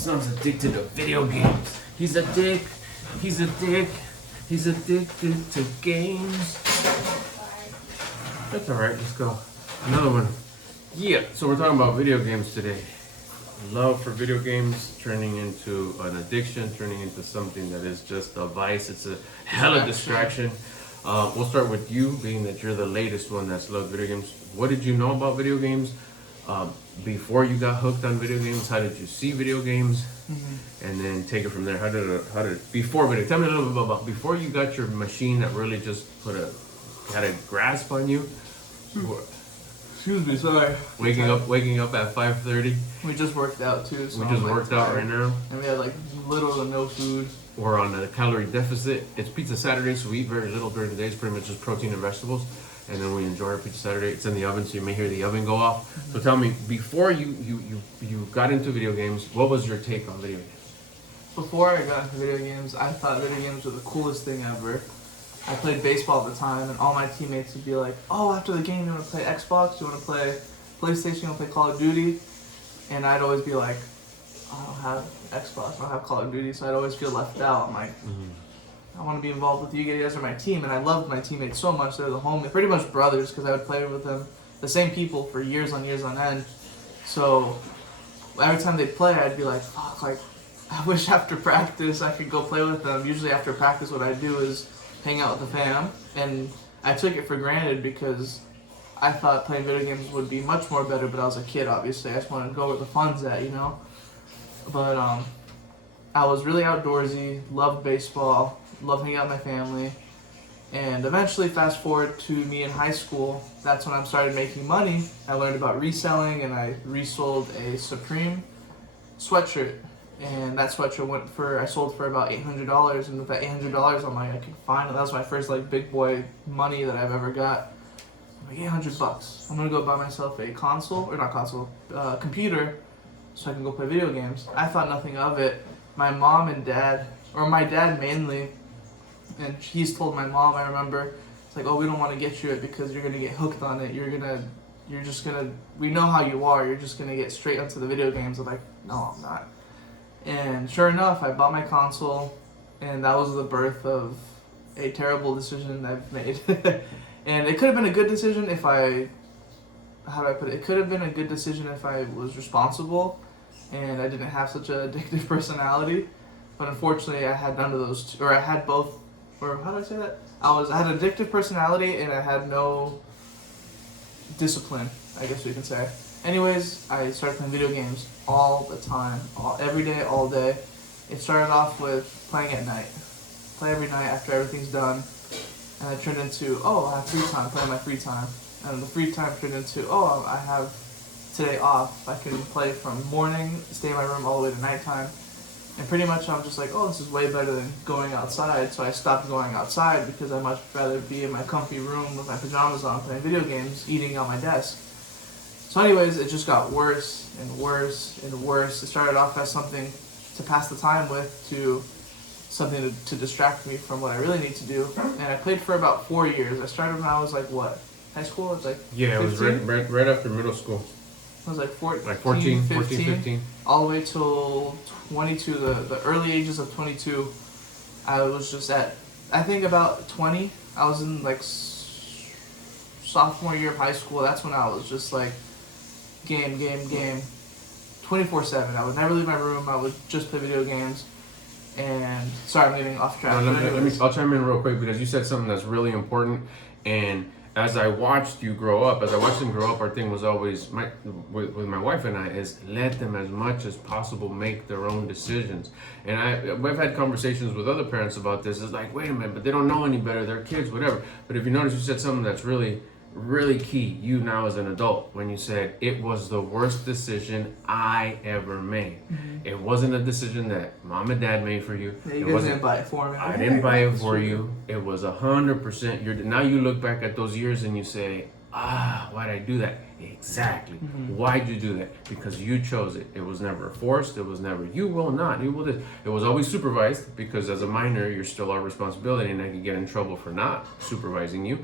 son's addicted to video games. He's a dick. He's a dick. He's addicted to games. That's alright, let's go. Another one. Yeah, so we're talking about video games today. Love for video games turning into an addiction, turning into something that is just a vice. It's a hella distraction. We'll start with you, being that you're the latest one that's loved video games. What did you know about video games before you got hooked on video games? How did you see video games? And then take it from there. How did before video? Tell me a little bit about before you got your machine that really just had a grasp on you. Excuse me, sorry. Waking up at 5:30. We just worked out too. So We just worked out right now. And we had like little to no food. We're on a calorie deficit. It's Pizza Saturday, so we eat very little during the day. It's pretty much just protein and vegetables. And then we enjoy our Pizza Saturday. It's in the oven, so you may hear the oven go off. So tell me, before you got into video games, what was your take on video games? Before I got into video games, I thought video games were the coolest thing ever. I played baseball at the time, and all my teammates would be like, "Oh, after the game, you want to play Xbox? You want to play PlayStation? You want to play Call of Duty?" And I'd always be like, "I don't have Xbox. I don't have Call of Duty," so I'd always feel left out. I'm like, I want to be involved with you guys are my team, and I loved my teammates so much. They're the homies, pretty much brothers, because I would play with them, the same people for years on end. So every time they'd play, I'd be like, "Fuck! Like, I wish after practice I could go play with them." Usually after practice, what I do is hang out with the fam, and I took it for granted because I thought playing video games would be much more better, but I was a kid, obviously. I just wanted to go where the fun's at, you know? But I was really outdoorsy, loved baseball, loved hanging out with my family, and eventually, fast forward to me in high school, that's when I started making money. I learned about reselling, and I resold a Supreme sweatshirt. And that sweatshirt I sold for about $800, and with that $800, I could find it. That was my first like big boy money that I've ever got. I'm like, $800. I'm gonna go buy myself a computer, so I can go play video games. I thought nothing of it. My mom and dad, or my dad mainly, and he's told my mom, I remember, it's like, "Oh, we don't want to get you it because you're gonna get hooked on it. We know how you are. You're just gonna get straight onto the video games." I'm like, "No, I'm not." And sure enough, I bought my console, and that was the birth of a terrible decision I've made. And it could have been a good decision if It could have been a good decision if I was responsible and I didn't have such an addictive personality. But unfortunately, I had none of those two, or I had both, or how do I say that? I had an addictive personality and I had no discipline, I guess we can say. Anyways, I started playing video games all the time, every day, all day. It started off with playing at night. Play every night after everything's done. And it turned into, I have free time, play my free time. And the free time turned into, I have today off. I can play from morning, stay in my room all the way to nighttime. And pretty much I'm just like, this is way better than going outside. So I stopped going outside because I'd much rather be in my comfy room with my pajamas on, playing video games, eating on my desk. So anyways, it just got worse and worse and worse. It started off as something to pass the time with to something to distract me from what I really need to do. And I played for about 4 years. I started when I was like, high school? I was like 15? It was right after middle school. I was like 14, 15. All the way till 22, the early ages of 22. I was just I think about 20. I was in like sophomore year of high school. That's when I was just like, game, 24/7. I would never leave my room. I would just play video games. And sorry, I'm getting off track. I'll chime in real quick because you said something that's really important. And as I watched them grow up, our thing was always with my wife and I is let them as much as possible make their own decisions. And I've had conversations with other parents about this. It's like, wait a minute, but they don't know any better. They're kids, whatever. But if you notice, you said something that's really key, you now as an adult, when you said it was the worst decision I ever made. It wasn't a decision that mom and dad made for you. Yeah, you guys didn't buy it for me. I didn't buy it for you. It was 100%. Now you look back at those years and you say, why'd I do that? Exactly. Why'd you do that? Because you chose it. It was never forced. It was never, you will not, you will this. It was always supervised because as a minor, you're still our responsibility and I could get in trouble for not supervising you.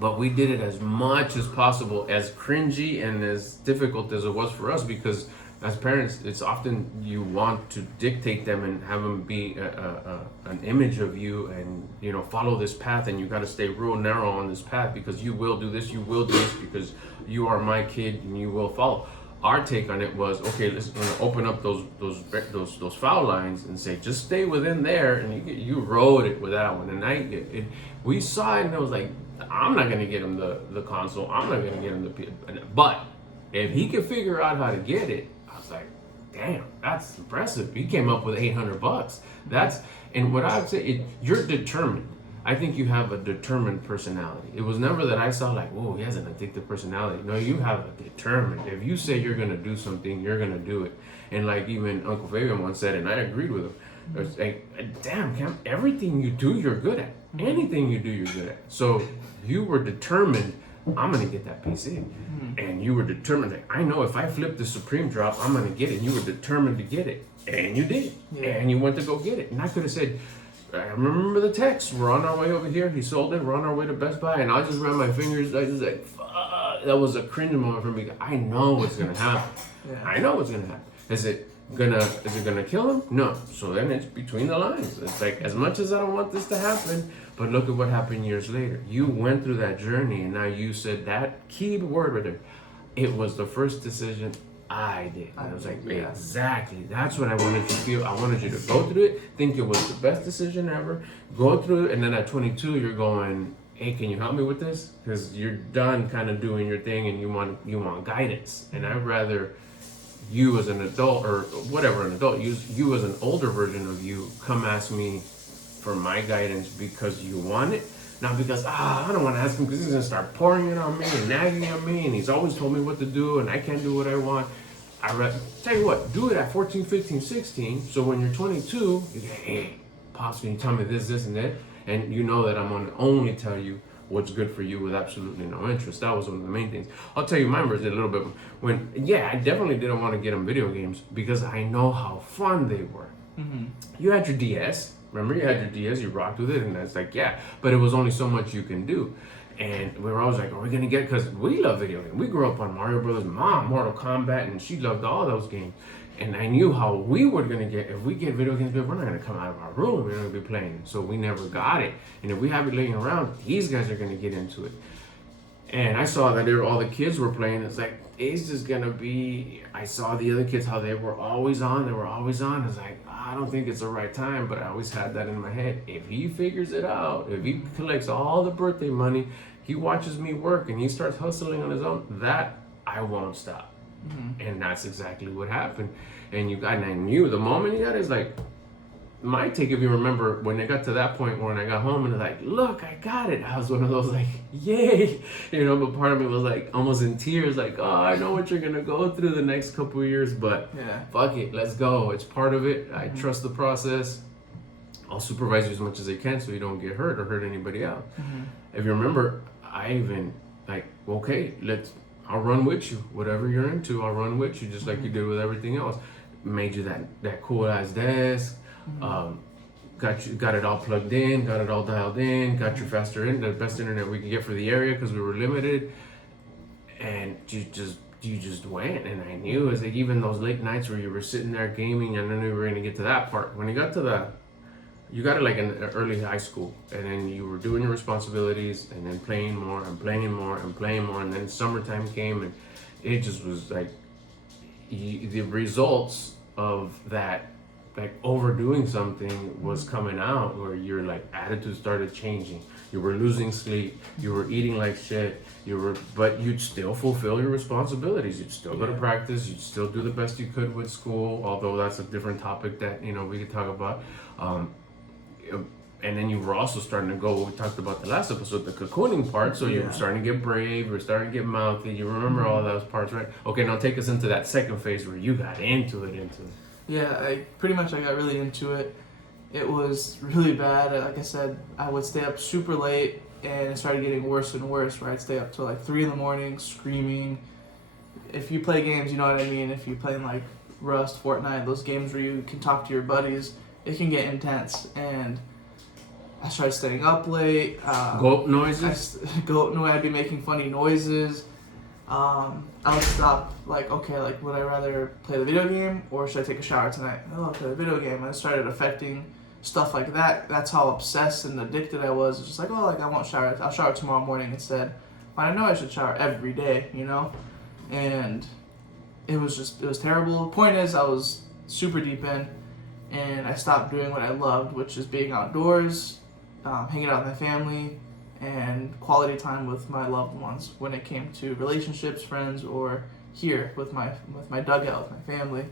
But we did it as much as possible, as cringy and as difficult as it was for us, because as parents, it's often you want to dictate them and have them be an image of you, and follow this path, and you got to stay real narrow on this path because you will do this, you will do this because you are my kid, and you will follow. Our take on it was, okay, let's open up those foul lines and say just stay within there, and you rode it with that one, and we saw it, and it was like, I'm not gonna get him the console, I'm not gonna get him but if he could figure out how to get it, I was like, damn, that's impressive. He came up with $800. And what I would say, you're determined. I think you have a determined personality. It was never that I saw like, whoa, he has an addictive personality. No, you have a determined. If you say you're gonna do something, you're gonna do it. And like even Uncle Fabian once said, and I agreed with him, it's like, damn, Cam, everything you do, you're good at. Anything you do, you're good at. So you were determined, I'm gonna get that PC. And you were determined, like, I know if I flip the Supreme drop, I'm gonna get it. And you were determined to get it. And you did. Yeah. And you went to go get it. And I could have said, I remember the text, we're on our way over here, he sold it, we're on our way to Best Buy, and I just ran my fingers, I just like, fuck. That was a cringe moment for me. I know what's gonna happen. Yeah. I know what's gonna happen. Is it gonna kill him? No. So then it's between the lines. It's like, as much as I don't want this to happen, but look at what happened years later. You went through that journey, and now you said that key word right there. It was the first decision I did. And I was like, exactly. That's what I wanted you to feel. I wanted you to go through it, think it was the best decision ever, go through it, and then at 22, you're going, hey, can you help me with this? Because you're done kind of doing your thing, and you want guidance. And I'd rather you as an adult, or whatever, an adult, you as an older version of you, come ask me for my guidance because you want it, not because I don't want to ask him because he's gonna start pouring it on me and nagging at me, and he's always told me what to do and I can't do what I want. Tell you what, do it at 14, 15, 16, so when you're 22, you say, hey, Pops, can you tell me this, and that? And you know that I'm gonna only tell you what's good for you with absolutely no interest. That was one of the main things. I'll tell you my version a little bit. I definitely didn't want to get him video games because I know how fun they were. Mm-hmm. You had your DS. Remember, you had your DS, you rocked with it, and that's like, yeah. But it was only so much you can do. And we were always like, are we going to get, because we love video games. We grew up on Mario Brothers, Mom, Mortal Kombat, and she loved all those games. And I knew how we were going to get, if we get video games, we're not going to come out of our room, we're going to be playing. So we never got it. And if we have it laying around, these guys are going to get into it. And I saw that all the kids were playing. It's like, it's just going to be, I saw the other kids, how they were always on. It's like, I don't think it's the right time, but I always had that in my head. If he figures it out, if he collects all the birthday money, he watches me work, and he starts hustling on his own, that I won't stop. Mm-hmm. And that's exactly what happened. And I knew the moment he got it, it's like, my take, if you remember, when I got to that point when I got home and it's like, look, I got it. I was one of those like, yay, but part of me was like almost in tears, like, oh, I know what you're going to go through the next couple of years, but fuck it, let's go. It's part of it. I trust the process. I'll supervise you as much as I can so you don't get hurt or hurt anybody else. Mm-hmm. If you remember, I even like, okay, I'll run with you. Whatever you're into, I'll run with you, just like you did with everything else. Made you that cool ass desk. Got it all plugged in, got it all dialed in, got your the best internet we could get for the area because we were limited, and you just went. And I knew, it's like, even those late nights where you were sitting there gaming, and then we were gonna get to that part. When you got to you got it like in early high school, and then you were doing your responsibilities, and then playing more and playing more and playing more, and then summertime came, and it just was like the results of that, like overdoing something was coming out, where your like attitude started changing. You were losing sleep, you were eating like shit, but you'd still fulfill your responsibilities. You'd still go to practice, you'd still do the best you could with school, although that's a different topic that we could talk about. And then you were also starting to go, what we talked about the last episode, the cocooning part. So you were starting to get brave, you were starting to get mouthy. You remember all those parts, right? Okay, now take us into that second phase where you got into it. Yeah, I got really into it. It was really bad. Like I said, I would stay up super late, and it started getting worse and worse, where I'd stay up till like 3 a.m. screaming. If you play games, you know what I mean. If you're playing like Rust, Fortnite, those games where you can talk to your buddies, it can get intense. And I started staying up late. Goat noises? I'd be making funny noises. I would stop, like, okay, like, would I rather play the video game or should I take a shower tonight? Oh, I'll play the video game. And it started affecting stuff like that. That's how obsessed and addicted I was. It's just like, oh, like, I won't shower. I'll shower tomorrow morning instead. But I know I should shower every day, you know? And it was terrible. Point is, I was super deep in, and I stopped doing what I loved, which is being outdoors, hanging out with my family, and quality time with my loved ones when it came to relationships, friends, or here with my dugout with my family.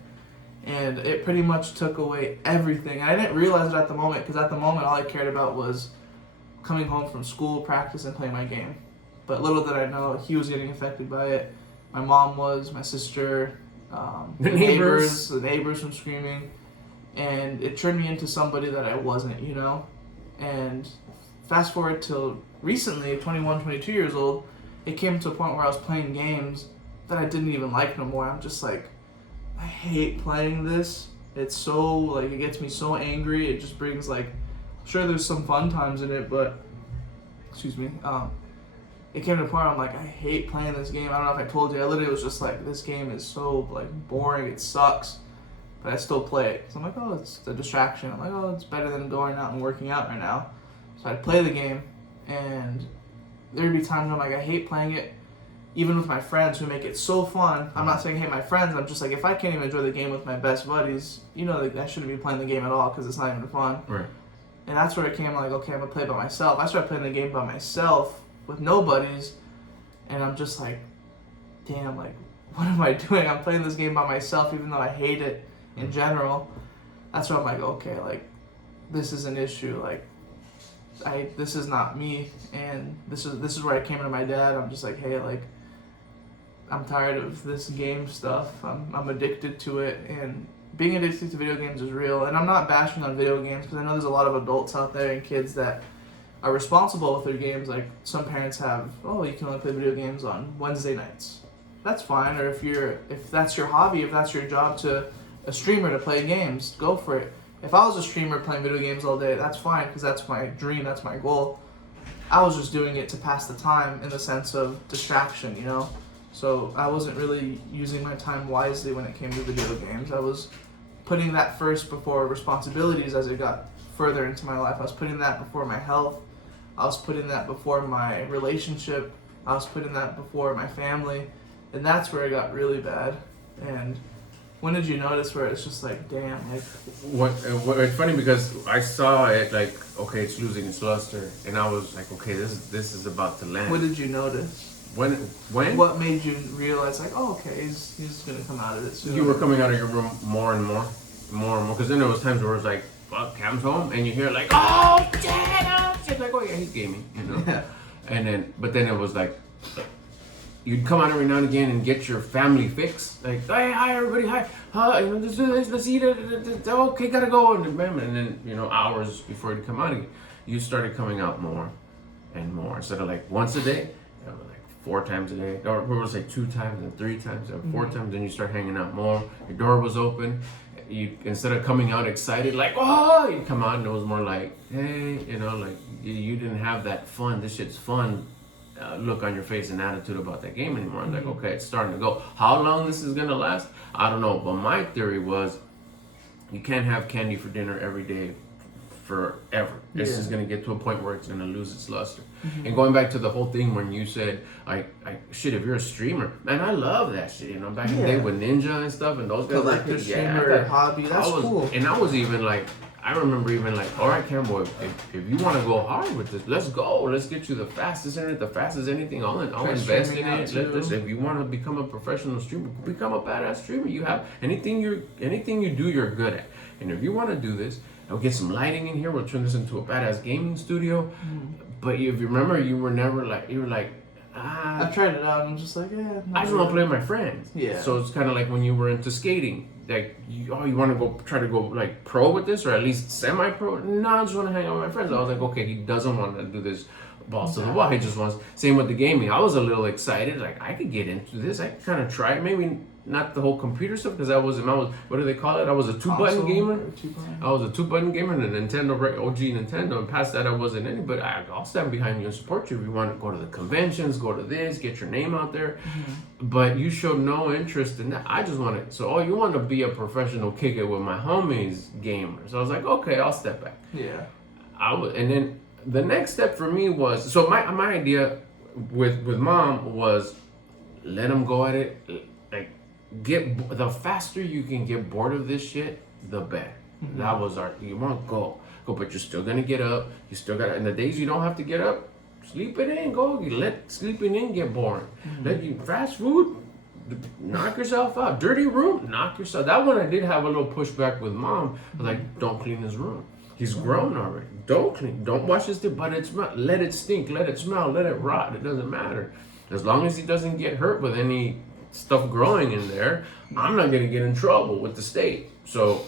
And it pretty much took away everything. And I didn't realize it at the moment, because at the moment all I cared about was coming home from school, practice, and playing my game. But little did I know he was getting affected by it. My mom was, my sister, The neighbors. the neighbors from screaming, and it turned me into somebody that I wasn't, you know. And fast forward till recently, 21, 22 years old, it came to a point where I was playing games that I didn't even like no more. I'm just like, I hate playing this. It's so, like, it gets me so angry. It just brings, like, sure, there's some fun times in it, but, excuse me, it came to a point where I'm like, I hate playing this game. I don't know if I told you, I literally was just like, this game is so, like, boring, it sucks, but I still play it. So I'm like, oh, it's a distraction. I'm like, oh, it's better than going out and working out right now. So I'd play the game, and there'd be times when I'm like, I hate playing it, even with my friends who make it so fun. I'm not saying I hate my friends, I'm just like, if I can't even enjoy the game with my best buddies, you know, like, I shouldn't be playing the game at all, because it's not even fun. Right. And that's where it came, like, okay, I'm gonna play by myself. I started playing the game by myself with no buddies, and I'm just like, damn, like, what am I doing? I'm playing this game by myself, even though I hate it in general. That's where I'm like, okay, like, this is an issue. Like, this is not me, and this is where I came to my dad. I'm just like, hey, like, I'm tired of this game stuff. I'm addicted to it, and being addicted to video games is real. And I'm not bashing on video games, because I know there's a lot of adults out there and kids that are responsible with their games. Like, some parents have, oh, you can only play video games on Wednesday nights. That's fine. Or if that's your hobby, if that's your job to a streamer to play games, go for it. If I was a streamer playing video games all day, that's fine, because that's my dream, that's my goal. I was just doing it to pass the time in the sense of distraction, you know? So I wasn't really using my time wisely when it came to video games. I was putting that first before responsibilities as it got further into my life. I was putting that before my health. I was putting that before my relationship. I was putting that before my family. And that's where it got really bad. And when did you notice where it's just like, damn, like... It's funny because I saw it like, okay, it's losing its luster. And I was like, okay, this is about to land. What did you notice? When? What made you realize, like, oh, okay, he's going to come out of it soon? You were coming out of your room more and more. Because then there was times where it was like, fuck, Cam's home. And you hear like, oh, damn. Shit, like, oh, yeah, he's gaming, you know? Yeah. And then, but then it was like, you'd come out every now and again and get your family fix. Like, hey, hi, everybody, hi. You know, let's do this, let's eat it. Okay, gotta go. And then, you know, hours before you'd come out again, you started coming out more and more. Instead of like once a day, like 4 times a day. Or we was like 2 times and 3 times and 4 times. Then you start hanging out more. Your door was open. You, instead of coming out excited, like, oh, you come out and it was more like, hey, you know, like you didn't have that fun, this shit's fun look on your face and attitude about that game anymore. I'm like, okay, it's starting to go. How long this is gonna last, I don't know. But my theory was, you can't have candy for dinner every day forever. This is gonna get to a point where it's gonna lose its luster. And going back to the whole thing when you said, shit, if you're a streamer, man, I love that shit. You know, back in the day with Ninja and stuff, and those guys, collector streamer hobby, that's cool. And I was even like, I remember even like, all right, Campbell, if you want to go hard with this, let's go. Let's get you the fastest internet, the fastest anything. I'll invest in it. If you want to become a professional streamer, become a badass streamer. You have anything you do, you're good at. And if you want to do this, I'll get some lighting in here. We'll turn this into a badass gaming studio. But if you remember, you were like, I've tried it out and I'm just like, I just want to play with my friends. Yeah. So it's kind of like when you were into skating. Like, you want to try to go like pro with this, or at least semi-pro? No, I just want to hang out with my friends. I was like, okay, he doesn't want to do this balls to the wall. He just wants. Same with the gaming. I was a little excited, like I could get into this. I could kind of try it. Maybe not the whole computer stuff because I was what do they call it? I was a two-button gamer. I was a two-button gamer and a Nintendo, OG Nintendo. And past that, I wasn't any. But I'll stand behind you and support you if you want to go to the conventions, go to this, get your name out there. But you showed no interest in that. I just wanted. So, you want to be a professional kicker with my homies gamers. I was like, okay, I'll step back. Yeah. And then the next step for me was my idea with mom was let him go at it. Like the faster you can get bored of this shit, the better. That was you want go, but you're still gonna get up. You still got, and the days you don't have to get up, sleep it in. Go. You let sleeping in get boring. Let you fast food. Knock yourself out. Dirty room. Knock yourself. That one I did have a little pushback with mom. I was like, don't clean his room. He's grown already. Don't clean. Don't wash his dish. But let it stink. Let it smell. Let it rot. It doesn't matter. As long as he doesn't get hurt with any stuff growing in there, I'm not gonna get in trouble with the state. So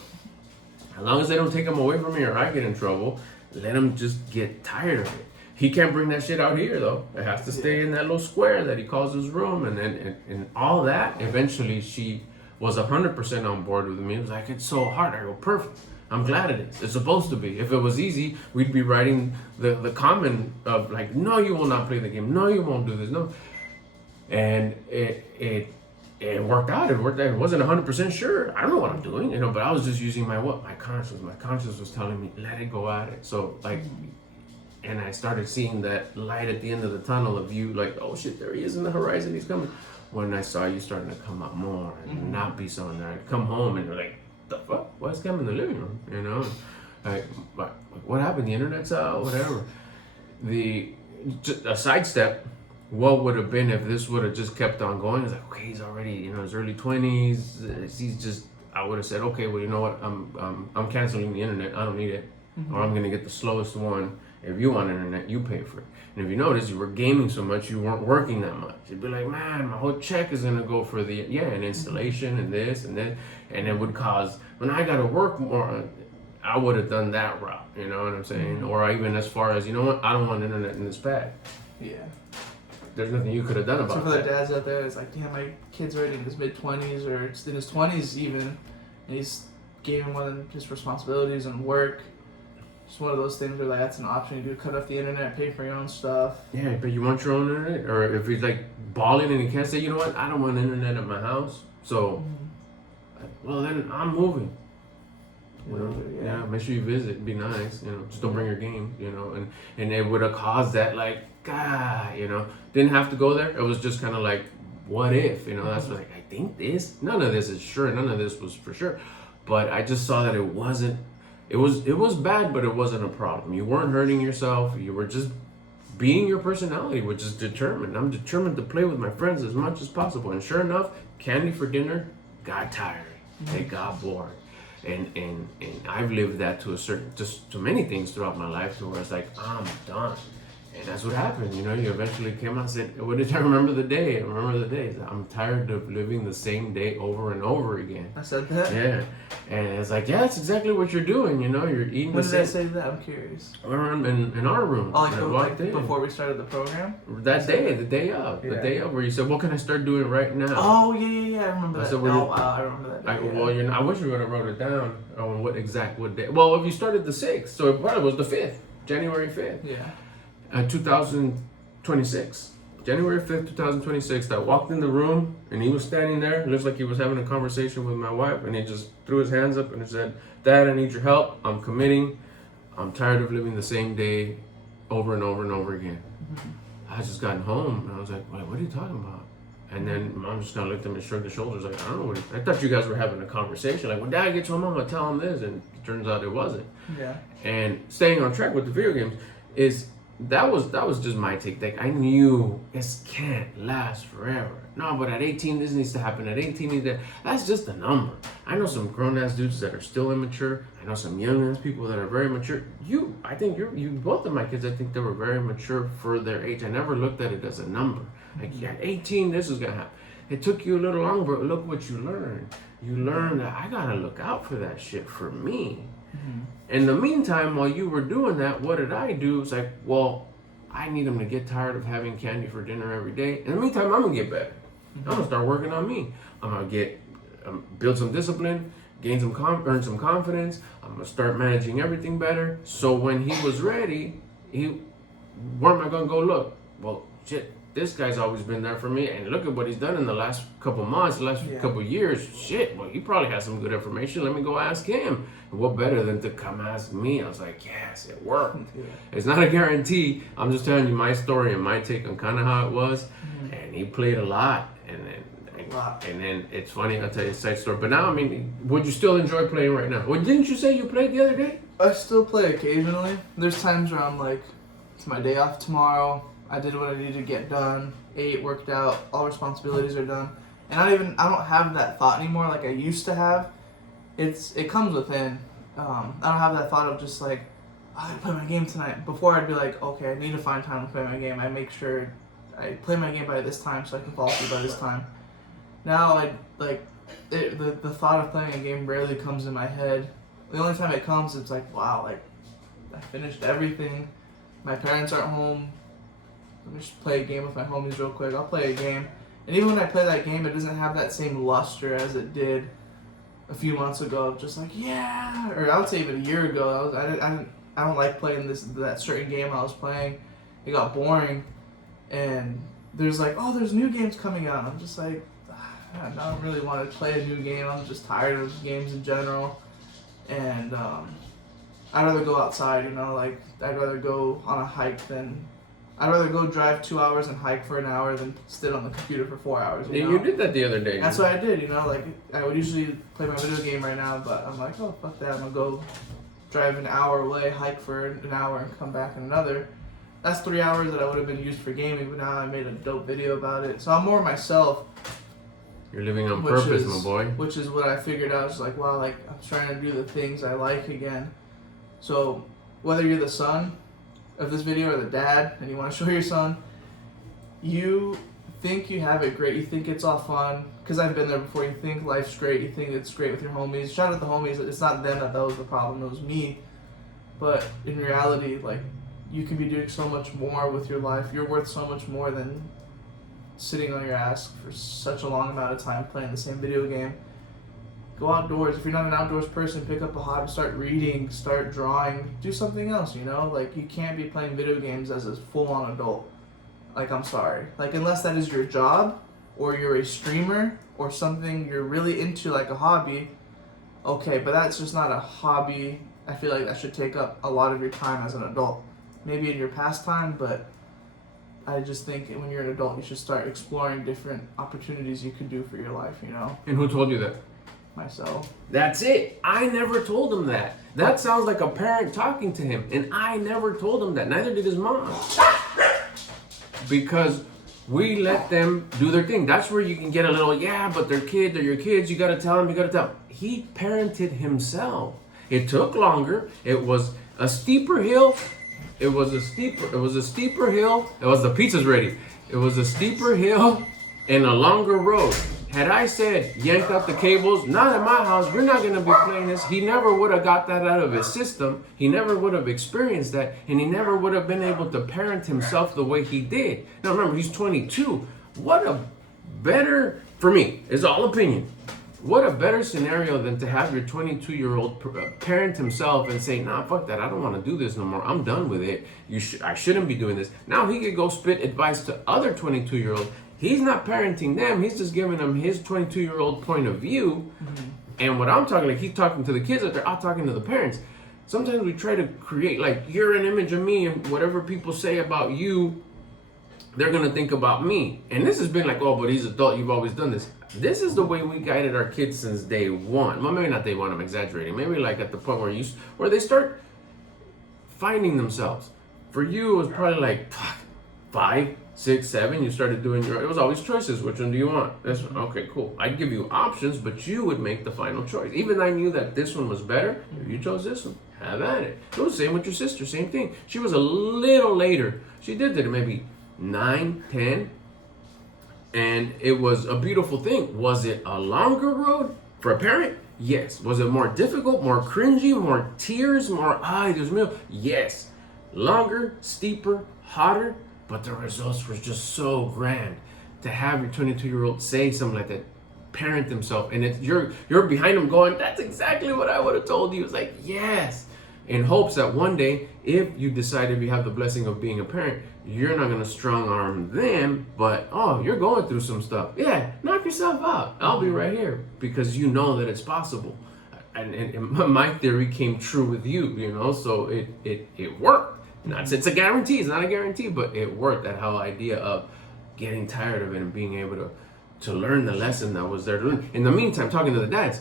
as long as they don't take him away from me or I get in trouble, let him just get tired of it. He can't bring that shit out here though. It has to stay in that little square that he calls his room, and then and all that. Eventually, she was 100% on board with me. It was like, it's so hard. I go, perfect. I'm glad it is. It's supposed to be. If it was easy, we'd be writing the comment of like, no, you will not play the game. No, you won't do this. No. And it worked out. It worked out. It wasn't 100% sure. I don't know what I'm doing, but I was just using my conscience. My conscience was telling me, let it go at it. So like, and I started seeing that light at the end of the tunnel of you, like, oh shit, there he is in the horizon. He's coming. When I saw you starting to come up more and not be so in there, I'd come home and like, the fuck? What's coming in the living room? Like, what happened? The internet's out, whatever. A sidestep. What would have been if this would have just kept on going? It's like, okay, he's already, his early 20s. He's just. I would have said, okay, well, you know what? I'm canceling the internet. I don't need it, or I'm gonna get the slowest one. If you want internet, you pay for it. And if you notice, you were gaming so much, you weren't working that much. You'd be like, man, my whole check is gonna go for an installation and this and that, and it would cause, when I gotta work more, I would have done that route, you know what I'm saying? Or even as far as, you know what, I don't want internet in this pad. Yeah. There's nothing you could have done about that. So for that. the dads out there, it's like, damn, my kid's already in his mid-20s or in his 20s even, and he's gaming more than his responsibilities and work. It's one of those things where like that's an option. You do cut off the internet, pay for your own stuff. Yeah, but you want your own internet, or if he's like balling and he can't say, you know what, I don't want internet at my house, so well then I'm moving. Make sure you visit, be nice, just don't bring your game, and it would have caused that like, didn't have to go there. It was just kind of like, what if, that's like, I think none of this is sure, none of this was for sure, but I just saw that it wasn't. It was bad, but it wasn't a problem. You weren't hurting yourself. You were just being your personality, which is determined. I'm determined to play with my friends as much as possible. And sure enough, candy for dinner got tired. They got bored. And I've lived that to many things throughout my life to where it's like, I'm done. And that's what happened. You eventually came out and said, what did I remember the day? I remember the days. I'm tired of living the same day over and over again. I said that? Yeah. And it's like, yeah, that's exactly what you're doing. You're eating when did I say that? I'm curious. In our room. Oh, like before we started the program? That day, the day of. The day of where you said, what can I start doing right now? Oh, yeah. I remember that. I remember that day. Well, I wish you would have wrote it down on what day. Well, if you started the 6th, so it probably was the 5th, January 5th. Yeah. 2026. January 5th, 2026, I walked in the room and he was standing there. It looks like he was having a conversation with my wife, and he just threw his hands up and he said, Dad, I need your help. I'm committing. I'm tired of living the same day over and over and over again. I just gotten home and I was like, wait, what are you talking about? And then Mom just kind of looked at me and shrugged her shoulders like, I don't know I thought you guys were having a conversation. Like, when Dad gets home, I'm going to tell him this. And it turns out it wasn't. Yeah. And staying on track with the video games is, that was just my take. Like, I knew this can't last forever. No, but at 18 this needs to happen. At 18 that's just a number. I know some grown ass dudes that are still immature. I know some young ass people that are very mature. I think you both of my kids, I think they were very mature for their age. I never looked at it as a number. Like, at 18 this is gonna happen. It took you a little longer, but look what you learned. You learned that I gotta look out for that shit for me. In the meantime, while you were doing that, what did I do? It's like, well, I need him to get tired of having candy for dinner every day. In the meantime, I'm gonna get better. I'm gonna start working on me. I'm gonna build some discipline, earn some confidence. I'm gonna start managing everything better. So when he was ready, where am I gonna go look? Well, shit, this guy's always been there for me, and look at what he's done in the last couple months, the last couple years. Shit, well, he probably has some good information. Let me go ask him. And what better than to come ask me? I was like, yes, it worked. Yeah. It's not a guarantee. I'm just telling you my story and my take on kind of how it was. And he played a lot, and then it's funny. I'll tell you a side story. But now, I mean, would you still enjoy playing right now? Well, didn't you say you played the other day? I still play occasionally. There's times where I'm like, it's my day off tomorrow. I did what I needed to get done. Ate, worked out. All responsibilities are done. And I don't have that thought anymore like I used to have. It comes within. I don't have that thought of just like, I gotta play my game tonight. Before I'd be like, okay, I need to find time to play my game. I make sure I play my game by this time so I can fall asleep by this time. Now the thought of playing a game rarely comes in my head. The only time it comes, it's like, wow, like I finished everything. My parents aren't home. Let me just play a game with my homies real quick. I'll play a game. And even when I play that game, it doesn't have that same luster as it did a few months ago. Just like, yeah, or I would say even a year ago. I don't like playing that certain game I was playing. It got boring. And there's like, oh, there's new games coming out. I'm just like, I don't really want to play a new game. I'm just tired of games in general. And I'd rather go outside, like I'd rather go on a hike I'd rather go drive 2 hours and hike for an hour than sit on the computer for 4 hours. You did that the other day. That's what I did, like I would usually play my video game right now, but I'm like, oh, fuck that. I'm going to go drive an hour away, hike for an hour, and come back in another. That's 3 hours that I would have been used for gaming, but now I made a dope video about it. So I'm more myself. You're living on purpose, my boy. Which is what I figured out. It's like, wow, like I'm trying to do the things I like again. So whether you're the son of this video or the dad and you want to show your son, you think you have it great. You think it's all fun. Because I've been there before. You think life's great. You think it's great with your homies. Shout out to the homies. It's not them that was the problem. It was me. But in reality, like, you can be doing so much more with your life. You're worth so much more than sitting on your ass for such a long amount of time playing the same video game. Go outdoors. If you're not an outdoors person, pick up a hobby, start reading, start drawing, do something else, Like, you can't be playing video games as a full-on adult. Like, I'm sorry. Like, unless that is your job, or you're a streamer, or something you're really into, like a hobby, okay, but that's just not a hobby. I feel like that should take up a lot of your time as an adult. Maybe in your pastime, but I just think when you're an adult, you should start exploring different opportunities you can do for your life, And who told you that? Myself. That's it. I never told him that. That sounds like a parent talking to him, and I never told him that. Neither did his mom. Because we let them do their thing. That's where you can get a little, yeah, but they're your kids. You gotta tell them. He parented himself. It took longer. It was a steeper hill. It was a steeper hill. The pizza's ready. It was a steeper hill and a longer road. Had I said, yank out the cables, not at my house, you're not going to be playing this, he never would have got that out of his system. He never would have experienced that, and he never would have been able to parent himself the way he did. Now remember, he's 22. What a better, for me, it's all opinion, what a better scenario than to have your 22-year-old parent himself and say, nah, fuck that, I don't want to do this no more. I'm done with it. I shouldn't be doing this. Now he could go spit advice to other 22-year-olds. He's not parenting them. He's just giving them his 22-year-old point of view. Mm-hmm. And what I'm talking, like he's talking to the kids out there, I'm talking to the parents. Sometimes we try to create, like, you're an image of me, and whatever people say about you, they're going to think about me. And this has been like, oh, but he's adult, you've always done this. This is the way we guided our kids since day one. Well, maybe not day one, I'm exaggerating. Maybe like at the point where they start finding themselves. For you, it was probably like 5, 6, 7, you started doing it was always choices. Which one do you want? This one. Okay, cool. I'd give you options, but you would make the final choice. Even I knew that this one was better. If you chose this one, have at it. It was the same with your sister, same thing. She was a little later. She did it maybe 9, 10. And it was a beautiful thing. Was it a longer road for a parent? Yes. Was it more difficult, more cringy, more tears, more, there's milk? Yes. longer, steeper, hotter, but the results were just so grand. To have your 22-year-old say something like that, parent himself, and you're behind him going, that's exactly what I would have told you. It's like, yes, in hopes that one day, if you decide, if you have the blessing of being a parent, you're not gonna strong arm them, but oh, you're going through some stuff. Yeah, knock yourself out. I'll be right here, because you know that it's possible. And my theory came true with you, so it worked. It's a guarantee, it's not a guarantee, but it worked. That whole idea of getting tired of it and being able to learn the lesson that was there to learn. In the meantime, talking to the dads,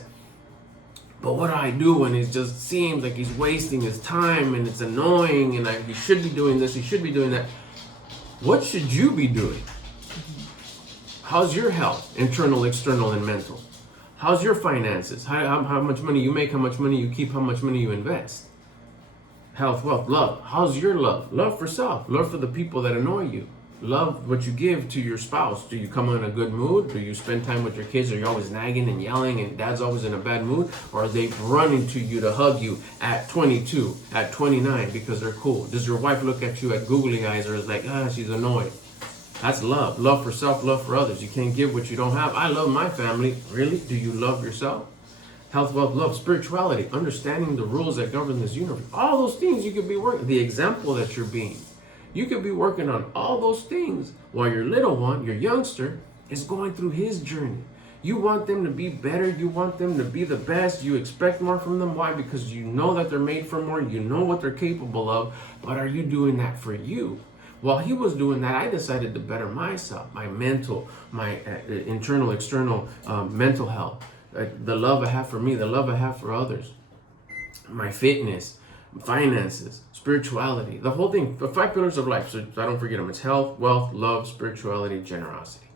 but what do I do when it just seems like he's wasting his time and it's annoying and he should be doing this, he should be doing that? What should you be doing? How's your health, internal, external, and mental? How's your finances? How much money you make, how much money you keep, how much money you invest? Health, wealth, love. How's your love? Love for self. Love for the people that annoy you. Love what you give to your spouse. Do you come in a good mood? Do you spend time with your kids? Are you always nagging and yelling and dad's always in a bad mood? Or are they running to you to hug you at 22, at 29 because they're cool? Does your wife look at you at googly eyes or is like, she's annoyed? That's love. Love for self, love for others. You can't give what you don't have. I love my family. Really? Do you love yourself? Health, wealth, love, spirituality, understanding the rules that govern this universe. All those things you could be working. The example that you're being. You could be working on all those things while your little one, your youngster, is going through his journey. You want them to be better. You want them to be the best. You expect more from them. Why? Because you know that they're made for more. You know what they're capable of. But are you doing that for you? While he was doing that, I decided to better myself, my mental, my internal, external mental health, the love I have for me, the love I have for others, my fitness, finances, spirituality, the whole thing, the 5 pillars of life. So I don't forget them. It's health, wealth, love, spirituality, generosity.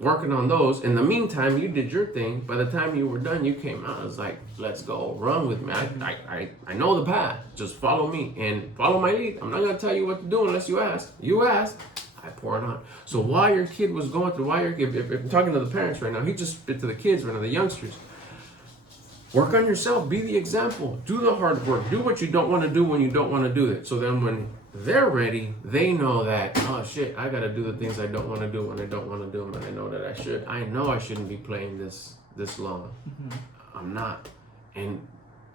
Working on those. In the meantime, you did your thing. By the time you were done, you came out. I was like, let's go, run with me. I know the path. Just follow me and follow my lead. I'm not going to tell you what to do unless you ask. You asked, I pour it on. So while your kid was going through, if I'm talking to the parents right now, he just spit to the kids right now, the youngsters. Work on yourself. Be the example. Do the hard work. Do what you don't want to do when you don't want to do it. So then when they're ready, they know that, oh shit, I got to do the things I don't want to do when I don't want to do them. And I know that I should. I know I shouldn't be playing this long. I'm not. And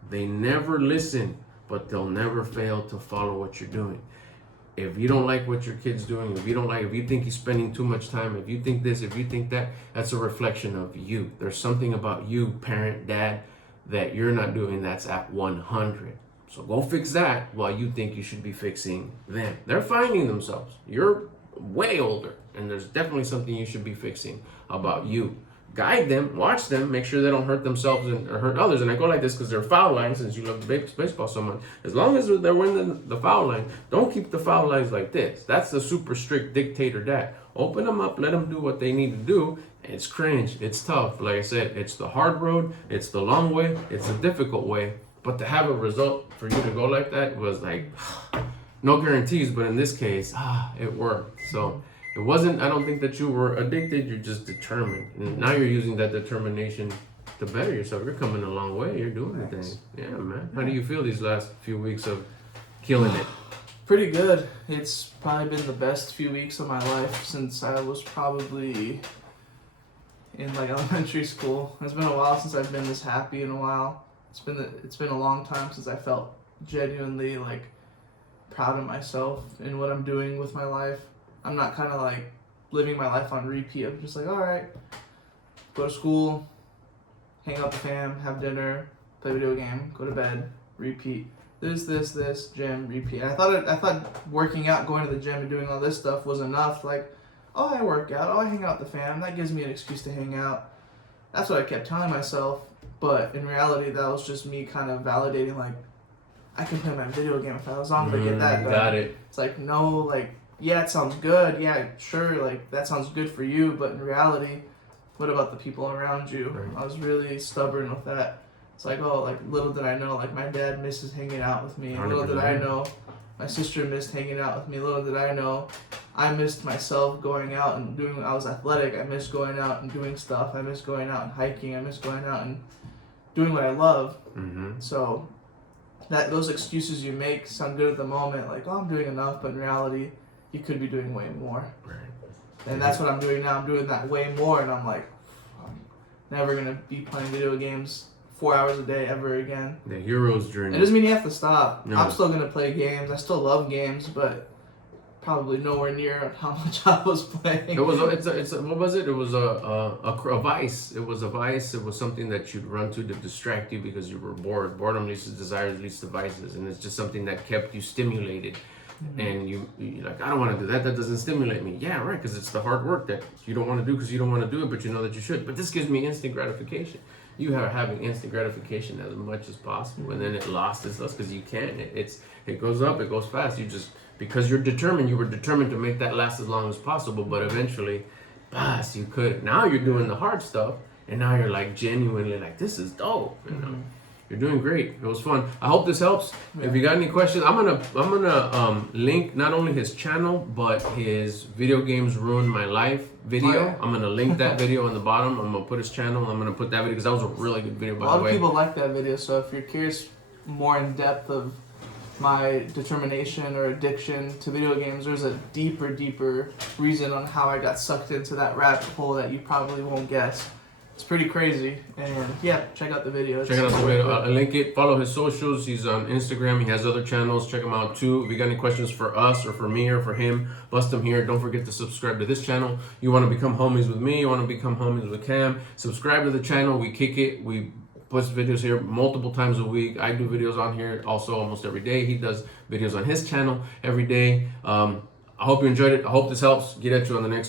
they never listen, but they'll never fail to follow what you're doing. If you don't like what your kid's doing, if you think he's spending too much time, if you think this, if you think that, that's a reflection of you. There's something about you, parent, dad, that you're not doing that's at 100. So go fix that while you think you should be fixing them. They're finding themselves. You're way older, and there's definitely something you should be fixing about you. Guide them, watch them, make sure they don't hurt themselves or hurt others. And I go like this because they're foul lines, since you love the baseball so much. As long as they're within the foul line, don't keep the foul lines like this. That's the super strict dictator dad. Open them up, let them do what they need to do. It's cringe, it's tough. Like I said, it's the hard road, it's the long way, it's the difficult way. But to have a result for you to go like that was like, no guarantees, but in this case, it worked. So it wasn't, I don't think that you were addicted, you're just determined. And now you're using that determination to better yourself. You're coming a long way, you're doing the thing. Yeah, man. How do you feel these last few weeks of killing it? Pretty good. It's probably been the best few weeks of my life since I was probably in like elementary school. It's been a while since I've been this happy in a while. It's been a long time since I felt genuinely like proud of myself in what I'm doing with my life. I'm not kind of like living my life on repeat. I'm just like, all right, go to school, hang out with the fam, have dinner, play video game, go to bed, repeat. This, gym, repeat. I thought working out, going to the gym and doing all this stuff was enough. Like, oh, I work out, oh, I hang out with the fam. That gives me an excuse to hang out. That's what I kept telling myself. But in reality, that was just me kind of validating, like, I can play my video game as long as I get that done. Got it. It's like, no, like, yeah, it sounds good. Yeah, sure, like, that sounds good for you. But in reality, what about the people around you? Right. I was really stubborn with that. It's like, oh, like, little did I know, like, my dad misses hanging out with me. 100%. Little did I know, my sister missed hanging out with me. Little did I know, I missed myself going out and doing, I was athletic. I missed going out and doing stuff. I missed going out and hiking. I missed going out and doing what I love. Mm-hmm. So that those excuses you make sound good at the moment, like, oh, I'm doing enough, but in reality, you could be doing way more. Right. And that's what I'm doing now. I'm doing that way more, and I'm like, I'm never gonna be playing video games 4 hours a day ever again. The hero's journey. It doesn't mean you have to stop. No. I'm still gonna play games. I still love games, but probably nowhere near how much I was playing. It was what was it? It was a vice. It was a vice. It was something that you'd run to distract you because you were bored. Boredom leads to desires, leads to vices, and it's just something that kept you stimulated. Mm-hmm. And you're like, I don't want to do that. That doesn't stimulate me. Yeah, right. Because it's the hard work that you don't want to do because you don't want to do it, but you know that you should. But this gives me instant gratification. You are having instant gratification as much as possible, and then it lost its lust because you can't. It goes up, it goes fast. You just because you're determined. You were determined to make that last as long as possible, but eventually, you could. Now you're doing the hard stuff, and now you're like genuinely like, this is dope. You know, you're doing great. It was fun. I hope this helps. Yeah. If you got any questions, I'm gonna link not only his channel but his video games ruined my life video. Oh, yeah. I'm gonna link that video on the bottom. I'm gonna put his channel. I'm gonna put that video because that was a really good video. By the way, a lot of people like that video. So if you're curious more in depth of my determination or addiction to video games, there's a deeper reason on how I got sucked into that rabbit hole that you probably won't guess. It's pretty crazy, and yeah, check out the video. Check out the video. I'll link it. Follow his socials. He's on Instagram. He has other channels. Check him out too. If you got any questions for us or for me or for him, bust them here. Don't forget to subscribe to this channel. You want to become homies with me? You want to become homies with Cam? Subscribe to the channel. We kick it. We post videos here multiple times a week. I do videos on here also almost every day. He does videos on his channel every day. I hope you enjoyed it. I hope this helps. Get at you on the next